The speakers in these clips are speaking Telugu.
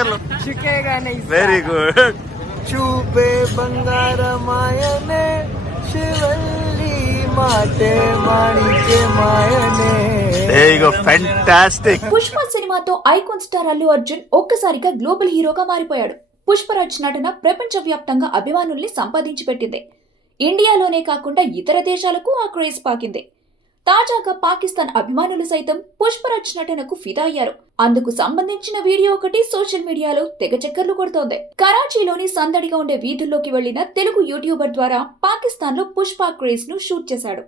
कर लो। झुकेगा नहीं वेरी गुड। చూపే బంగారమాయనే శివల్లి మాటే మాణిక్య మాయనే. There you go, fantastic. Pushpa సినిమాతో ఐకాన్ స్టార్ అల్లు అర్జున్ ఒక్కసారిగా గ్లోబల్ హీరోగా మారిపోయాడు. పుష్పరాజ్ నటన ప్రపంచవ్యాప్తంగా అభిమానుల్ని సంపాదించి పెట్టింది. ఇండియాలోనే కాకుండా ఇతర దేశాలకు ఆ క్రేజ్ పాకింది. తాజాగా పాకిస్తాన్ అభిమానులు సైతం పుష్పరాజ్ నటనకు ఫిదా అయ్యారు. అందుకు సంబంధించిన వీడియో ఒకటి సోషల్ మీడియాలో తెగ చక్కర్లు కొడుతోంది. కరాచీలోని సందడిగా ఉండే వీధుల్లోకి వెళ్లిన తెలుగు యూట్యూబర్ ద్వారా పాకిస్తాన్ లో పుష్ప క్రేజ్ ను షూట్ చేశాడు.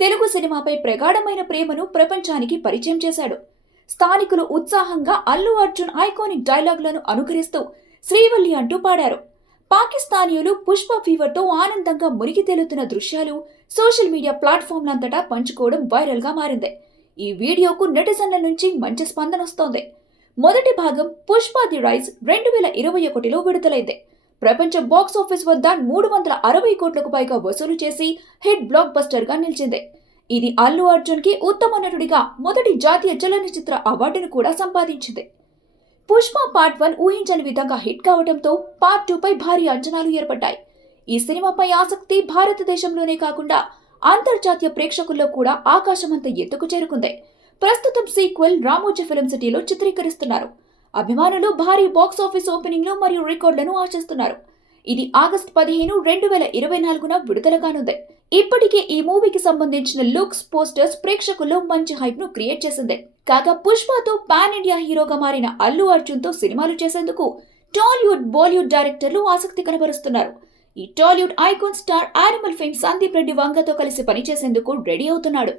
తెలుగు సినిమాపై ప్రగాఢమైన ప్రేమను ప్రపంచానికి పరిచయం చేశాడు. స్థానికులు ఉత్సాహంగా అల్లు అర్జున్ ఐకానిక్ డైలాగులను అనుకరిస్తూ శ్రీవల్లి అంటూ పాడారు. పాకిస్తానీయులు పుష్ప ఫీవర్ తో ఆనందంగా మునిగి తేలుతున్న దృశ్యాలు సోషల్ మీడియా ప్లాట్ఫామ్లంతటా పంచుకోవడం వైరల్ గా మారింది. ఈ వీడియోకు నెటిజన్ల నుంచి మంచి స్పందన వస్తోంది. మొదటి భాగం పుష్ప ది రైజ్ 2021లో విడుదలైంది. ప్రపంచ బాక్స్ ఆఫీస్ వద్ద 360 కోట్లకు పైగా వసూలు చేసి హిట్ బ్లాక్ బస్టర్ గా నిలిచింది. ఇది అల్లు అర్జున్ కి ఉత్తమ నటుడిగా మొదటి జాతీయ చలనచిత్ర అవార్డును కూడా సంపాదించింది. పుష్ప పార్ట్ 1 ఊహించని విధంగా హిట్ కావడంతో పార్ట్ 2 పై భారీ అంచనాలు ఏర్పడ్డాయి. ఈ సినిమాపై ఆసక్తి భారతదేశంలోనే కాకుండా అంతర్జాతీయ ప్రేక్షకుల్లో కూడా ఆకాశమంత ఎత్తుకు చేరుకుంది. ప్రస్తుతం సీక్వెల్ రామోజీ ఫిల్మ్ సిటీలో చిత్రీకరిస్తున్నారు. అభిమానులు భారీ బాక్స్ ఆఫీస్ ఓపెనింగ్లు మరియు రికార్డులను ఆశిస్తున్నారు. ఇది ఆగస్టు 15, 2024న విడుదల కానుంది. ఇప్పటికే ఈ మూవీకి సంబంధించిన లుక్స్, పోస్టర్స్ ప్రేక్షకుల్లో మంచి హైప్ ను క్రియేట్ చేసింది. కాగా పుష్పతో పాన్ ఇండియా హీరోగా మారిన అల్లు అర్జున్ తో సినిమాలు చేసేందుకు టాలీవుడ్, బాలీవుడ్ డైరెక్టర్లు ఆసక్తి కనబరుస్తున్నారు. ఈ Tollywood icon star animal fame Sandeep Reddy వంగతో కలిసి పనిచేసేందుకు రెడీ అవుతున్నాడు.